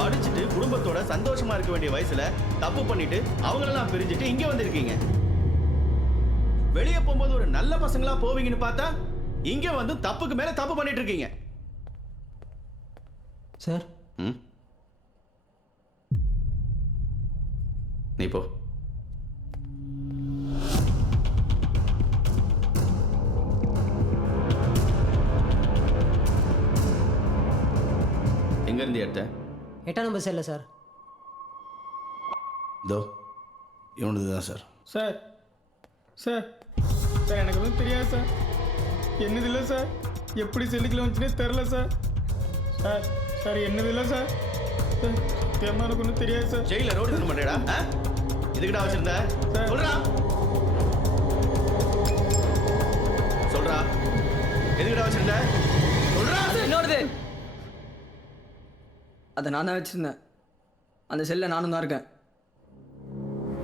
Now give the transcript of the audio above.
படிச்சுட்டு குடும்பத்தோட சந்தோஷமா இருக்க வேண்டிய வயசுல தப்பு பண்ணிட்டு அவங்களெல்லாம் பிரிஞ்சுட்டு இங்க வந்திருக்கீங்க. வெளியே போகும்போது ஒரு நல்ல பசங்களா போவீங்கன்னு பார்த்தா இங்க வந்து தப்புக்கு மேல தப்பு பண்ணிட்டு இருக்கீங்க. சார் நீ போ. எங்க இருந்து எடுத்த? 8ஆம் நம்பர் செல்ல சார். இதோ இவனது தான் சார். சார் சார் சார் எனக்கு ஒன்றும் தெரியாது சார். என்னது இல்லை சார். எப்படி செல்லுக்குள்ள வந்துச்சுனே தெரில சார். சார் சார் என்னது இல்லை சார். சத்தியமாக எனக்கு ஒன்றும் தெரியாது சார். ஜெயில ரோடு இருக்க மாட்டேடா. இதுக்கிட்ட வச்சிருந்த சொல்றா சொல்றா எதுக்கிட்ட வச்சிருந்த சொல்றா. என்னோடது அதை நான் தான் வச்சுருந்தேன். அந்த செல்லை நானும் தான் இருக்கேன்.